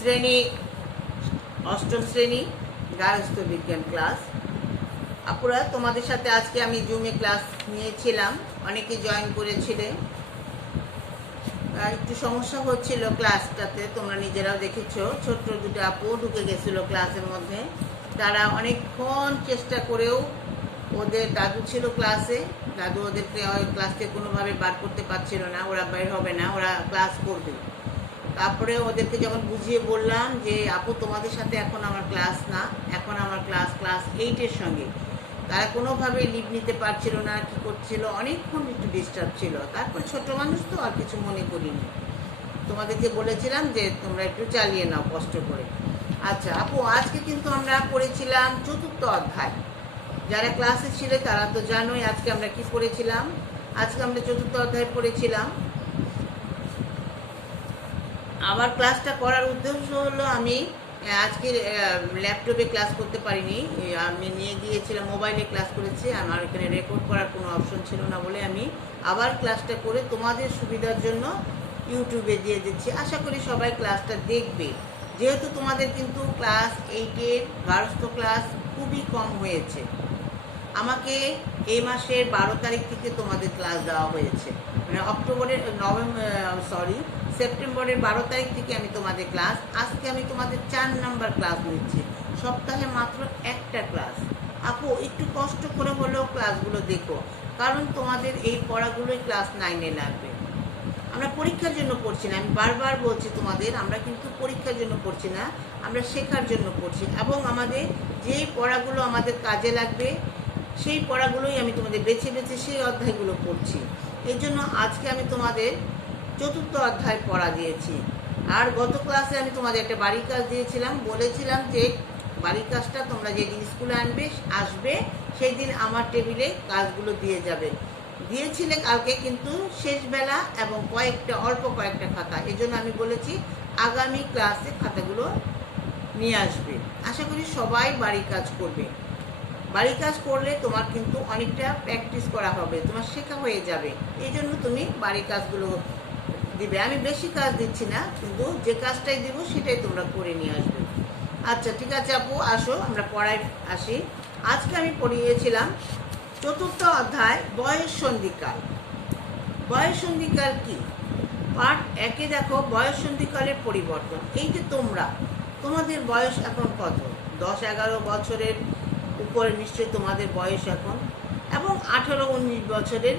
শ্রেণী অষ্টম শ্রেণী গার্হস্থ্য বিজ্ঞান ক্লাস। আপুরা, তোমাদের সাথে আজকে আমি জুমে ক্লাস নিয়েছিলাম, অনেকে জয়েন করেছিলে। একটু সমস্যা হচ্ছিল ক্লাসটাতে, তোমরা নিজেরাও দেখেছো। ছোট্ট দুটো আপু ঢুকে গেছিল ক্লাসের মধ্যে। তারা অনেকক্ষণ চেষ্টা করেও, ওদের দাদু ছিল ক্লাসে, দাদু ওদেরকে ক্লাস থেকে কোনোভাবে বার করতে পারছিল না, ওরা বের হবে না, ওরা ক্লাস করবে। তারপরে ওদেরকে যখন বুঝিয়ে বললাম যে আপু তোমাদের সাথে এখন আমার ক্লাস না, এখন আমার ক্লাস 8-এর সঙ্গে, তারা কোনোভাবেই লিভ নিতে পারছিল না, কি করছিল, অনেকক্ষণ একটু ডিস্টার্ব ছিল। তারপর ছোট মানুষ তো আর কিছু মনে করিনি, তোমাদেরকে বলেছিলাম যে তোমরা একটু চালিয়ে নাও কষ্ট করে। আচ্ছা আপু, আজকে কিন্তু আমরা পড়েছিলাম 4র্থ অধ্যায়। যারা ক্লাসে ছিল তারা তো জানোই আজকে আমরা কি পড়েছিলাম। আজকে আমরা 4র্থ অধ্যায় পড়েছিলাম। আবার ক্লাসটা করার উদ্দেশ্য হলো, আমি আজকে ল্যাপটপে ক্লাস করতে পারিনি, আমি নিয়ে গিয়েছিলাম মোবাইলে ক্লাস করেছি। আমার এখানে রেকর্ড করার কোনো অপশন ছিল না বলে আমি আবার ক্লাসটা করে তোমাদের সুবিধার জন্য ইউটিউবে দিয়ে দিচ্ছি। আশা করি সবাই ক্লাসটা দেখবে, যেহেতু তোমাদের কিন্তু ক্লাস 8-এর গার্হস্থ্য ক্লাস খুবই কম হয়েছে। আমাকে এই মাসের 12 তারিখ থেকে তোমাদের ক্লাস দেওয়া হয়েছে, মানে সেপ্টেম্বরের 12 তারিখ থেকে আমি তোমাদের ক্লাস। আজকে আমি তোমাদের 4 নাম্বার ক্লাস নিচ্ছি, সপ্তাহে মাত্র একটা ক্লাস। আপু একটু কষ্ট করে হলেও ক্লাসগুলো দেখো, কারণ তোমাদের এই পড়াগুলোই ক্লাস 9-এ লাগবে। আমরা পরীক্ষার জন্য পড়ছি না, আমি বারবার বলছি তোমাদের, আমরা কিন্তু পরীক্ষার জন্য পড়ছি না, আমরা শেখার জন্য পড়ছি। এবং আমাদের যেই পড়াগুলো আমাদের কাজে লাগবে সেই পড়াগুলোই আমি তোমাদের বেছে বেছে সেই অধ্যায়গুলো পড়ছি। এই জন্য আজকে আমি তোমাদের 4র্থ অধ্যায় পড়া দিয়েছি। আর গত ক্লাসে আমি তোমাদের একটা বাড়ির কাজ দিয়েছিলাম, বলেছিলাম যে বাড়ির কাজটা তোমরা যেদিন স্কুলে আসবে সেই দিন আমার টেবিলে কাজগুলো দিয়ে যাবে। দিয়েছিলে কালকে, কিন্তু শেষ বেলা এবং অল্প কয়েকটা খাতা। এই জন্য আমি বলেছি আগামী ক্লাসে খাতাগুলো নিয়ে আসবে। আশা করি সবাই বাড়ির কাজ করবে। বাড়ির কাজ করলে তোমার কিন্তু অনেকটা প্র্যাকটিস করা হবে, তোমার শেখা হয়ে যাবে। এই জন্য তুমি বাড়ির কাজগুলো দিবে। আমি বেশি কাজ দিচ্ছি না, কিন্তু যে কাজটাই দিব সেটাই তোমরা করে নিয়ে আসবে। আচ্ছা ঠিক আছে আপু, আসো আমরা পড়ায় আসি। আজকে আমি পড়িয়েছিলাম 4র্থ অধ্যায় বয়স সন্ধিকাল। বয়স সন্ধিকাল কি? পার্ট 1-এ দেখো বয়স সন্ধিকালের পরিবর্তন। এই যে তোমাদের বয়স এখন কত? 10-11 বছরের উপরে নিশ্চয়ই তোমাদের বয়স এখন, এবং 18-19 বছরের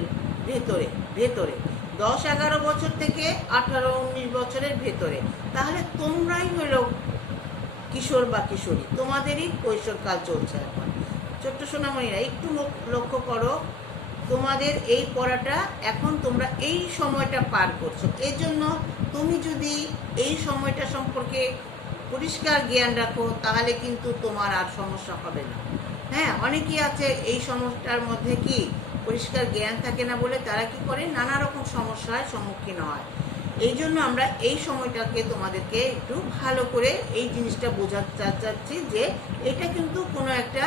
ভেতরে 10-11 বছর থেকে 18-19 বছরের ভেতরে। তাহলে তোমরাই হলো কিশোর বা কিশোরী, তোমাদেরই কৈশোরকাল চলছে এখন। ছোট্ট সোনামণিরা একটু লক্ষ্য করো, তোমাদের এই পড়াটা এখন তোমরা এই সময়টা পার করছো। এই জন্য তুমি যদি এই সময়টা সম্পর্কে পরিষ্কার জ্ঞান রাখো, তাহলে কিন্তু তোমার আর সমস্যা হবে না। হ্যাঁ, অনেকেই আছে এই সমস্যার মধ্যে কি পরিষ্কার জ্ঞান থাকে না বলে তারা কি করে, নানা রকম সমস্যার সম্মুখীন হয়। এই জন্য আমরা এই সময়টাকে তোমাদেরকে একটু ভালো করে এই জিনিসটা বোঝাতে চাচ্ছি যে এটা কিন্তু কোনো একটা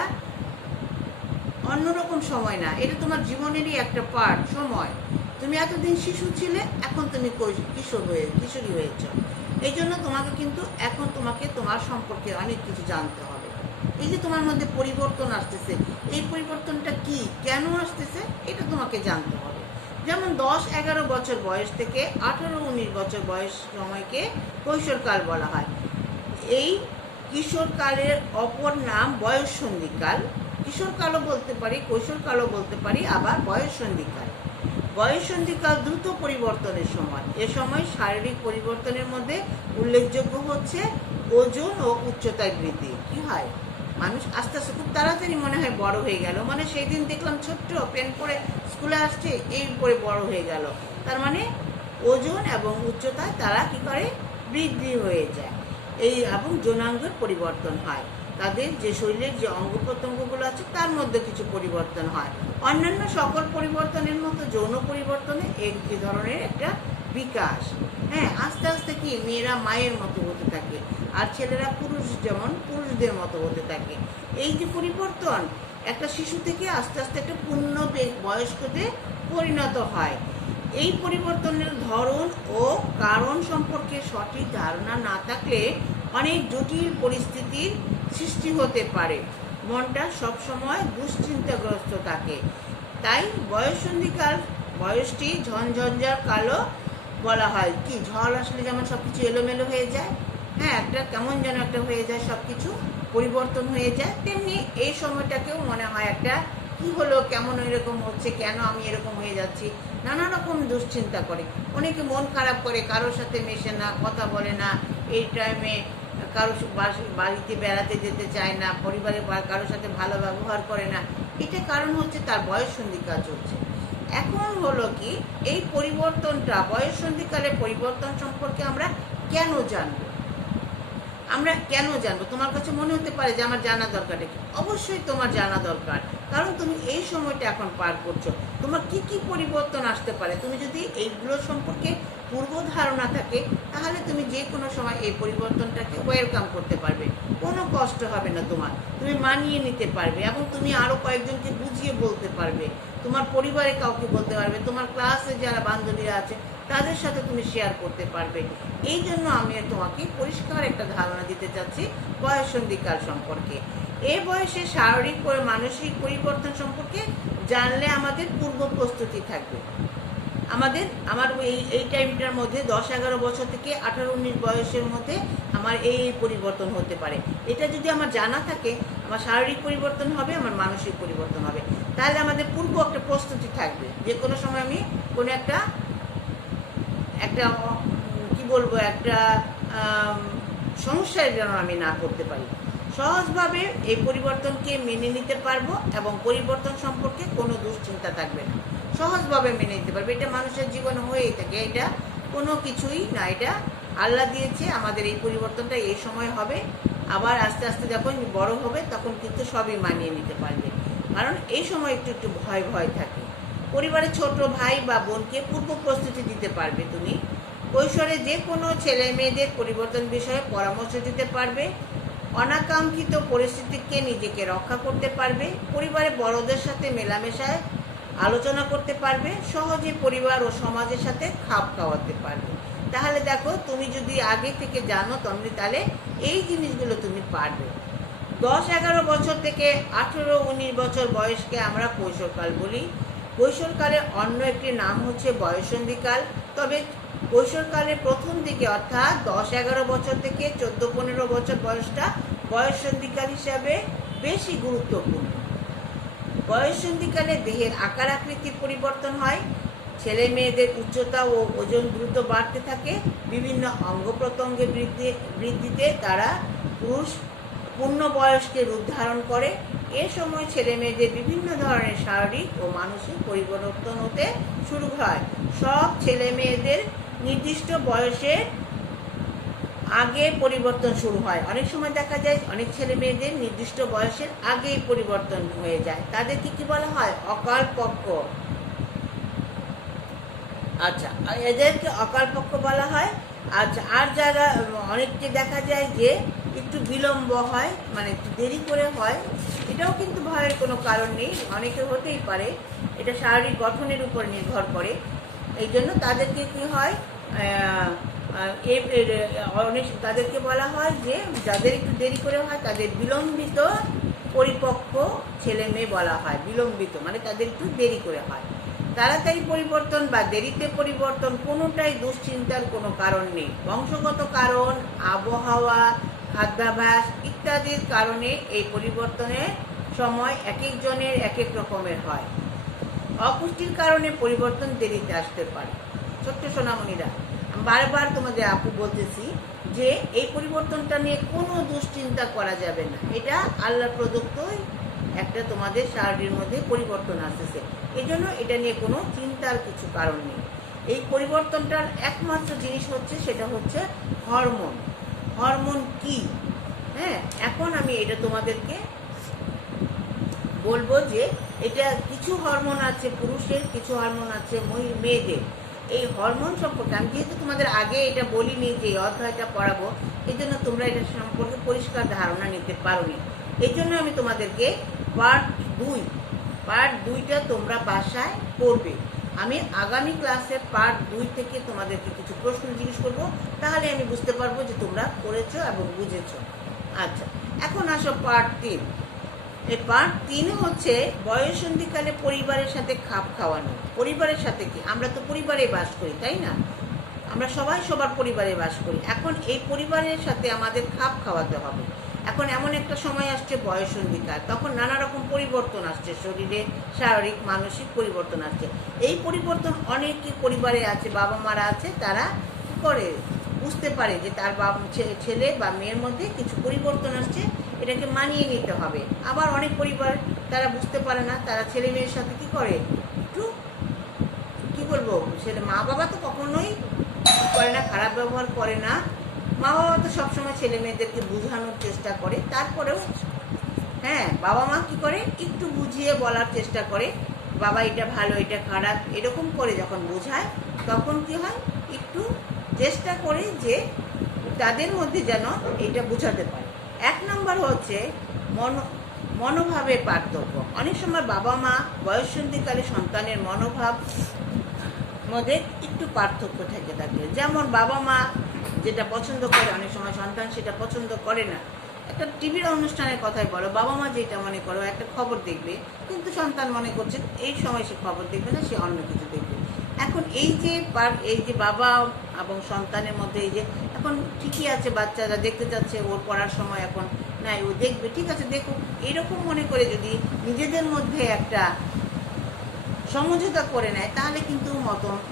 অন্যরকম সময় না, এটা তোমার জীবনেরই একটা পার্ট সময়। তুমি এতদিন শিশু ছিলে, এখন তুমি কিশোরী হয়েছ। এই জন্য তোমাকে কিন্তু এখন তোমার সম্পর্কে অনেক কিছু জানতে হবে। এই যে তোমার মধ্যে পরিবর্তন আসতেছে, এই পরিবর্তনটা কি, কেন আসতেছে, এটা তোমাকে জানতে হবে। যেমন 10-11 বছর বয়স থেকে 18-19 বছর বয়স সময়কে কৈশোরকাল বলা হয়। এই কিশোরকালের অপর নাম বয়স সন্ধিকাল। কিশোরকালও বলতে পারি, কৈশোরকালও বলতে পারি, আবার বয়স সন্ধিকাল। বয়স সন্ধিকাল দ্রুত পরিবর্তনের সময়। এ সময় শারীরিক পরিবর্তনের মধ্যে উল্লেখযোগ্য হচ্ছে ওজন ও উচ্চতায় বৃদ্ধি। কি হয়, মানুষ আস্তে আস্তে খুব তাড়াতাড়ি মনে হয় বড় হয়ে গেল, মানে সেই দিন দেখলাম ছোট্ট প্যান্ট পরে স্কুলে আসছে, এই পরে বড় হয়ে গেল। তার মানে ওজন এবং উচ্চতায় তারা কি করে, বৃদ্ধি হয়ে যায়। এবং যৌনাঙ্গের পরিবর্তন হয়, তাদের যে শরীরের যে অঙ্গ প্রত্যঙ্গগুলো আছে তার মধ্যে কিছু পরিবর্তন হয়। অন্যান্য সকল পরিবর্তনের মতো যৌন পরিবর্তনে এই ধরনের একটা বিকাশ। হ্যাঁ, আস্তে আস্তে কি মেয়েরা মায়ের মতো হতে থাকে, আর ছেলেরা পুরুষদের মতো হতে থাকে। এই যে পরিবর্তন একটা শিশু থেকে আস্তে আস্তে একটা পূর্ণ বয়স্কতে পরিণত হয়। এই পরিবর্তনের ধরন ও কারণ সম্পর্কে সঠিক ধারণা না থাকলে অনেক জটিল পরিস্থিতির সৃষ্টি হতে পারে। মনটা সবসময় দুশ্চিন্তাগ্রস্ত থাকে। তাই বয়ঃসন্ধিকাল বয়সটি ঝনঝঞ্ঝার কালো বলা হয়। কি ঝড় আসলে যেমন সব কিছু এলোমেলো হয়ে যায়, হ্যাঁ, একটা কেমন যেন একটা হয়ে যায়, সব কিছু পরিবর্তন হয়ে যায়, তেমনি এই সময়টাকেও মনে হয় একটা কি হলো, কেমন এরকম হচ্ছে, কেন আমি এরকম হয়ে যাচ্ছি, নানা রকম দুশ্চিন্তা করে। অনেকে মন খারাপ করে, কারোর সাথে মেশে না, কথা বলে না, এই টাইমে কারো বাড়িতে বেড়াতে যেতে চায় না, পরিবারে কারোর সাথে ভালো ব্যবহার করে না। এটা কারণ হচ্ছে তার বয়ঃসন্ধিকাল চলছে। এখন হলো কি, এই পরিবর্তনটা বয়ঃসন্ধিকালে পরিবর্তন সম্পর্কে আমরা কেন জানবো? তোমার কাছে মনে হতে পারে যে আমার জানা দরকার কি? অবশ্যই তোমার জানা দরকার, কারণ তুমি এই সময়টা এখন পার করছো। তোমার কি কি পরিবর্তন আসতে পারে, তুমি যদি এইগুলো সম্পর্কে পূর্ব ধারণা থাকে, তাহলে তুমি যে কোনো সময় এই পরিবর্তনটাকে ওয়েলকাম করতে পারবে। কোনো কষ্ট হবে না তোমার, তুমি মানিয়ে নিতে পারবে, এবং তুমি আরো কয়েকজনকে বুঝিয়ে বলতে পারবে, তোমার পরিবারে কাউকে বলতে পারবে, তোমার ক্লাসে যারা বান্ধবীরা আছে তাদের সাথে তুমি শেয়ার করতে পারবে। এই জন্য আমি তোমাকে পরিষ্কার একটা ধারণা দিতে চাচ্ছি বয়ঃসন্ধিকাল সম্পর্কে। এই বয়সে শারীরিক ও মানসিক পরিবর্তন সম্পর্কে জানলে আমাদের পূর্ব প্রস্তুতি থাকবে। আমার এই টাইমটার মধ্যে 10-11 বছর থেকে 18-19 বয়সের মধ্যে আমার এই পরিবর্তন হতে পারে। এটা যদি আমার জানা থাকে, আমার শারীরিক পরিবর্তন হবে, আমার মানসিক পরিবর্তন হবে, তাহলে আমাদের পূর্ব একটা প্রস্তুতি থাকবে, যে কোনো সময় আমি কোনো একটা কি বলবো, একটা সমস্যায় যেন আমি না করতে পারি। সহজভাবে এই পরিবর্তনকে মেনে নিতে পারবো, এবং পরিবর্তন সম্পর্কে কোনো দুশ্চিন্তা থাকবে না, সহজভাবে মেনে নিতে পারবে। এটা মানুষের জীবনে হয়েই থাকে, এটা কোনো কিছুই না, এটা আল্লাহ দিয়েছে। আমাদের এই পরিবর্তনটা এই সময় হবে, আবার আস্তে আস্তে যখন বড় হবে তখন কিন্তু সবই মানিয়ে নিতে পারবে, কারণ এই সময় একটু একটু ভয় থাকে। পরিবারের ছোট ভাই বা বোনকে পূর্ব প্রস্তুতি দিতে পারবে তুমি। কৈশোরে যে কোনো ছেলে মেয়েদের পরিবর্তন বিষয়ে পরামর্শ দিতে পারবে। অনাকাঙ্ক্ষিত পরিস্থিতিকে নিজেকে রক্ষা করতে পারবে। পরিবারে বড়দের সাথে মেলামেশায় আলোচনা করতে পারবে। সহজে পরিবার ও সমাজের সাথে খাপ খাওয়াতে পারবে। তাহলে দেখো, তুমি যদি আগে থেকে জানো তাহলে এই জিনিসগুলো তুমি পারবে। 10-11 বছর থেকে 18-19 বছর বয়সকে আমরা কৈশোরকাল বলি। কৈশোরকালের অন্য একটি নাম হচ্ছে বয়ঃসন্ধিকাল। তবে কৈশোরকালের প্রথম দিকে, অর্থাৎ 10-11 বছর থেকে 14-15 বছর বয়সটা বয়ঃসন্ধিকাল হিসাবে বেশি গুরুত্বপূর্ণ। বয়ঃসন্ধিকালে দেহের আকার আকৃতির পরিবর্তন হয়। ছেলে মেয়েদের উচ্চতা ও ওজন দ্রুত বাড়তে থাকে। বিভিন্ন অঙ্গ প্রত্যঙ্গের বৃদ্ধিতে তারা পুরুষ পূর্ণ বয়স্কে রূপ ধারণ করে। এ সময় ছেলে মেয়েদের বিভিন্ন ধরনের শারীরিক ও মানসিক পরিবর্তন হতে শুরু হয়। সব ছেলে মেয়েদের নির্দিষ্ট বয়সের আগে পরিবর্তন শুরু হয়। অনেক সময় দেখা যায় অনেক ছেলে মেয়েদের নির্দিষ্ট বয়সের আগেই পরিবর্তন হয়ে যায়, তাদেরকে কি বলা হয়? অকালপক্ষ। আচ্ছা, এদেরকে অকালপক্ষ বলা হয়। আচ্ছা, আর যারা অনেককে দেখা যায় যে একটু বিলম্ব হয়, মানে একটু দেরি করে হয়, এটাও কিন্তু ভয়ের কোনো কারণ নেই, অনেকের হতেই পারে, এটা শারীরিক গঠনের উপর নির্ভর করে। এই জন্য তাদেরকে কি হয়, তাদেরকে বলা হয় যে যাদের একটু দেরি করে হয় তাদের বিলম্বিত পরিপক্ক ছেলে মেয়ে বলা হয়। বিলম্বিত মানে তাদের একটু দেরি করে হয়। তাড়াতাড়ি পরিবর্তন বা দেরিতে পরিবর্তন কোনোটাই দুশ্চিন্তার কোনো কারণ নেই। বংশগত কারণ, আবহাওয়া, খাদ্যাভ্যাস ইত্যাদির কারণে এই পরিবর্তনের সময় এক একজনের এক এক রকমের হয়। অপুষ্টির কারণে পরিবর্তন দেরিতে আসতে পারে। ছোট্ট সোনামণিরা, বারবার তোমাদের আপু বলতেছি যে এই পরিবর্তনটা নিয়ে কোনো দুশ্চিন্তা করা যাবে না, এটা আল্লাহ প্রদত্তই একটা তোমাদের শারীরের মধ্যে পরিবর্তন আসতেছে, এই জন্য এটা নিয়ে কোনো চিন্তার কিছু কারণ নেই। এই পরিবর্তনটার একমাত্র জিনিস হচ্ছে, সেটা হচ্ছে হরমোন। হরমোন কি? হ্যাঁ, এখন আমি এটা তোমাদেরকে বলবো যে এটা কিছু হরমোন আছে পুরুষের, কিছু হরমোন আছে মেয়েদের। এই হরমোন সম্পর্কে আমি যেহেতু তোমাদের আগে এটা বলিনি যে এই অধ্যায়টা পড়াবো, এই জন্য তোমরা এটা সম্পর্কে পরিষ্কার ধারণা নিতে পারোনি। এই জন্য আমি তোমাদেরকে পার্ট 2টা তোমরা বাসায় পড়বে। আমি আগামী ক্লাসে পার্ট 2 থেকে তোমাদেরকে কিছু প্রশ্ন জিজ্ঞেস করব, তাহলে আমি বুঝতে পারবো যে তোমরা করেছো এবং বুঝেছো। আচ্ছা, এখন আসো পার্ট 3। এই পার্ট 3 হচ্ছে বয়ঃসন্ধিকালে পরিবারের সাথে খাপ খাওয়ানো। পরিবারের সাথে কি, আমরা তো পরিবারে বাস করি, তাই না? আমরা সবাই সবার পরিবারে বাস করি। এখন এই পরিবারের সাথে আমাদের খাপ খাওয়াতে হবে। এখন এমন একটা সময় আসছে বয়ঃসন্ধিকাল, তখন নানা রকম পরিবর্তন আসছে শরীরে, শারীরিক মানসিক পরিবর্তন আসছে। এই পরিবর্তন অনেকই পরিবারে আছে, বাবা মারা আছে, তারা কী করে বুঝতে পারে যে তার ছেলে বা মেয়ের মধ্যে কিছু পরিবর্তন আসছে, এটাকে মানিয়ে নিতে হবে। আবার অনেক পরিবার তারা বুঝতে পারে না, তারা ছেলে মেয়ের সাথে কী করে, একটু কী বলবো, ছেলে মা বাবা তো কখনোই করে না, খারাপ ব্যবহার করে না। মা বাবা তো সবসময় ছেলে মেয়েদেরকে বোঝানোর চেষ্টা করে, তারপরেও হ্যাঁ বাবা মা কী করে, একটু বুঝিয়ে বলার চেষ্টা করে, বাবা এটা ভালো এটা খারাপ এরকম করে যখন বোঝায়, তখন কি হয়, একটু চেষ্টা করে যে তাদের মধ্যে যেন এটা বোঝাতে পারে। 1 নম্বর হচ্ছে মনোভাবের পার্থক্য। অনেক সময় বাবা মা বয়ঃসন্ধিকালে সন্তানের মনোভাব মধ্যে একটু পার্থক্য থেকে থাকে। যেমন বাবা মা যেটা পছন্দ করে, অনেক সময় সন্তান সেটা পছন্দ করে না। একটা টিভির অনুষ্ঠানের কথাই বলো, বাবা মা যেটা মনে করো, একটা খবর দেখবে, কিন্তু সন্তান মনে করছে এই সময় সে খবর দেখবে না, সে অন্য কিছু দেখবে। এখন এই যে বাবা এবং সন্তানের মধ্যে এই যে, এখন ঠিকই আছে বাচ্চারা দেখতে চাচ্ছে, ওর পড়ার সময় এখন নাই, ও দেখবে, ঠিক আছে দেখুক, এরকম মনে করে যদি নিজেদের মধ্যে একটা সমঝোতা করে নেয়, তাহলে কিন্তু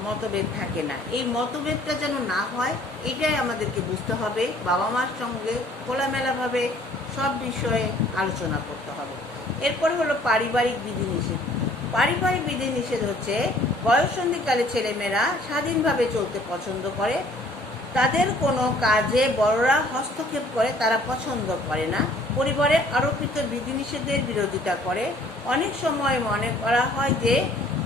মতভেদ থাকে না। এই মতভেদটা যেন না হয়, এটাই আমাদেরকে বুঝতে হবে। বাবা মার সঙ্গে খোলামেলাভাবে সব বিষয়ে আলোচনা করতে হবে। এরপরে হলো পারিবারিক বিধিনিষেধ। পারিবারিক বিধিনিষেধ হচ্ছে বয়ঃসন্ধিকালে ছেলেমেয়েরা স্বাধীনভাবে চলতে পছন্দ করে, তাদের কোনো কাজে বড়রা হস্তক্ষেপ করে তারা পছন্দ করে না, পরিবারে আরোপিত বিধিনিষেধের বিরোধিতা করে। অনেক সময় মনে করা হয় যে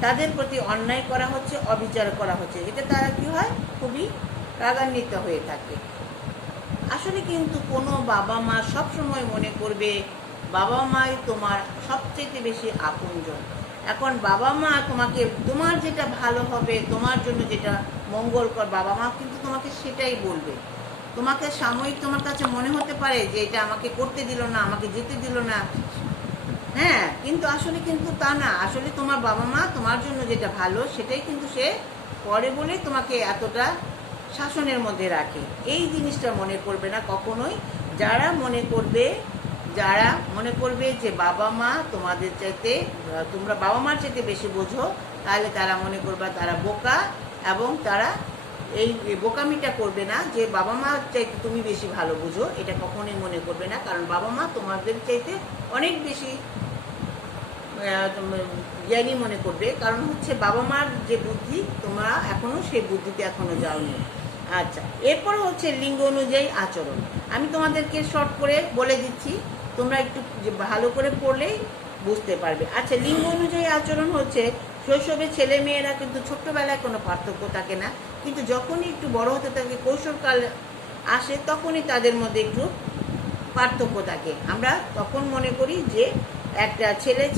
তাদের প্রতি অন্যায় করা হচ্ছে, অবিচার করা হচ্ছে, এতে তারা কি হয়, খুবই রাগান্বিত হয়ে থাকে। আসলে কিন্তু কোনো বাবা মা সবসময় মনে করবে বাবা মাই তোমার সবচেয়ে বেশি আপনজন। এখন বাবা মা তোমাকে, তোমার যেটা ভালো হবে, তোমার জন্য যেটা মঙ্গলকর, বাবা মা কিন্তু তোমাকে সেটাই বলবে। তোমাকে সাময়িক তোমার কাছে মনে হতে পারে যে এটা আমাকে করতে দিল না, আমাকে যেতে দিল না, হ্যাঁ, কিন্তু আসলে কিন্তু তা না। আসলে তোমার বাবা মা তোমার জন্য যেটা ভালো সেটাই কিন্তু সে করে বলে তোমাকে এতটা শাসনের মধ্যে রাখে। এই জিনিসটা মনে করবে না কখনোই। যারা মনে করবে যে বাবা মা তোমাদের চাইতে, তোমরা বাবা মার চাইতে বেশি বোঝো, তাহলে তারা মনে করবে তারা বোকা, এবং তারা এই বোকামিটা করবে না যে বাবা মা চাইতে তুমি বেশি ভালো বুঝো, এটা কখনোই মনে করবে না। কারণ বাবা মা তোমাদের চাইতে অনেক বেশি জ্ঞানী মনে করবে। কারণ হচ্ছে বাবা মার যে বুদ্ধি, তোমরা এখনো সেই বুদ্ধিতে এখনো যাওনি। আচ্ছা, এরপরে হচ্ছে লিঙ্গ অনুযায়ী আচরণ। আমি তোমাদেরকে শর্ট করে বলে দিচ্ছি, তোমরা একটু ভালো করে পড়লেই বুঝতে পারবে। আচ্ছা, লিঙ্গ অনুযায়ী আচরণ হচ্ছে শৈশবে ছেলে মেয়েরা কিন্তু ছোট্টবেলায় কোনো পার্থক্য থাকে না, কিন্তু যখনই একটু বড় হতে থাকে, কৈশোরকাল আসে, তখনই তাদের মধ্যে একটু পার্থক্য থাকে। আমরা তখন মনে করি যে একটা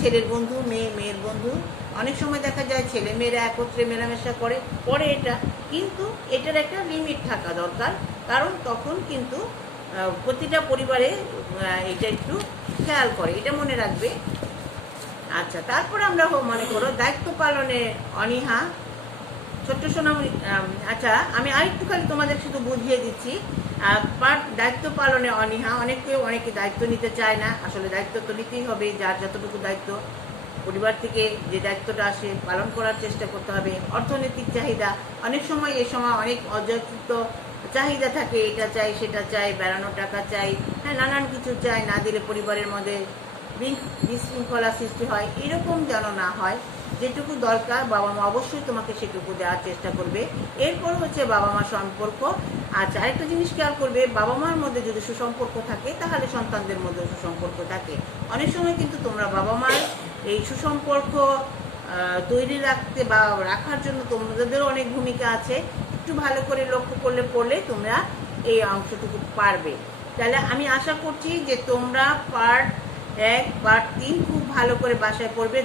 ছেলের বন্ধু, মেয়ের বন্ধু। অনেক সময় দেখা যায় ছেলে মেয়েরা একত্রে মেলামেশা করে, এটা কিন্তু এটার একটা লিমিট থাকা দরকার, কারণ তখন কিন্তু প্রতিটা পরিবারে এটা একটু খেয়াল করে, এটা মনে রাখবে। আচ্ছা, তারপর আমরা মনে করো দায়িত্ব পালনে অনীহা। ছোট্ট সোনামণি, আচ্ছা আমি আরেকটু খালি তোমাদের শুধু বুঝিয়ে দিচ্ছি। দায়িত্ব পালনে অনীহা, অনেকে দায়িত্ব নিতে চায় না। আসলে দায়িত্ব তো নিতেই হবে, যার যতটুকু দায়িত্ব পরিবার থেকে যে দায়িত্বটা আসে পালন করার চেষ্টা করতে হবে। অর্থনৈতিক চাহিদা, অনেক সময় অনেক অযাচিত চাহিদা থাকে, এটা চাই সেটা চাই, বেড়ানোর টাকা চাই, হ্যাঁ নানান কিছু চাই, না দিলে পরিবারের মধ্যে বিশৃঙ্খলা সৃষ্টি হয়। এরকম যেন না হয়, যেটুকু দরকার বাবা মা অবশ্যই তোমাকে সেটুকু দেওয়ার চেষ্টা করবে। এরপর হচ্ছে বাবা মা সম্পর্ক। আচ্ছা, আরেকটা জিনিস খেয়াল করবে, বাবা মার মধ্যে যদি সুসম্পর্ক থাকে, তাহলে সন্তানদের মধ্যে সুসম্পর্ক থাকে। অনেক সময় কিন্তু তোমরা বাবা মার এই সুসম্পর্ক তৈরি রাখতে বা রাখার জন্য তোমাদেরও অনেক ভূমিকা আছে। একটু ভালো করে লক্ষ্য পড়লে তোমরা এই অংশটুকু পারবে। তাহলে আমি আশা করছি যে তোমরা পার্ট 1 পার্ট 3 খুব ভালো করে বাসায় পড়বে,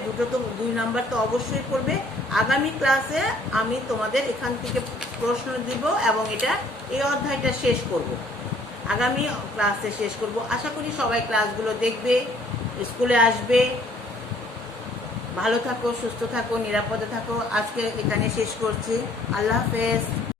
2 নাম্বার তো অবশ্যই পড়বে। আগামী ক্লাসে আমি তোমাদের এখান থেকে প্রশ্ন দিব এবং এই অধ্যায়টা শেষ করব, আগামী ক্লাসে শেষ করব। আশা করি সবাই ক্লাসগুলো দেখবে, স্কুলে আসবে। ভালো থাকো, সুস্থ থাকো, নিরাপদে থাকো। আজকে এখানে শেষ করছি। আল্লাহ হাফেজ।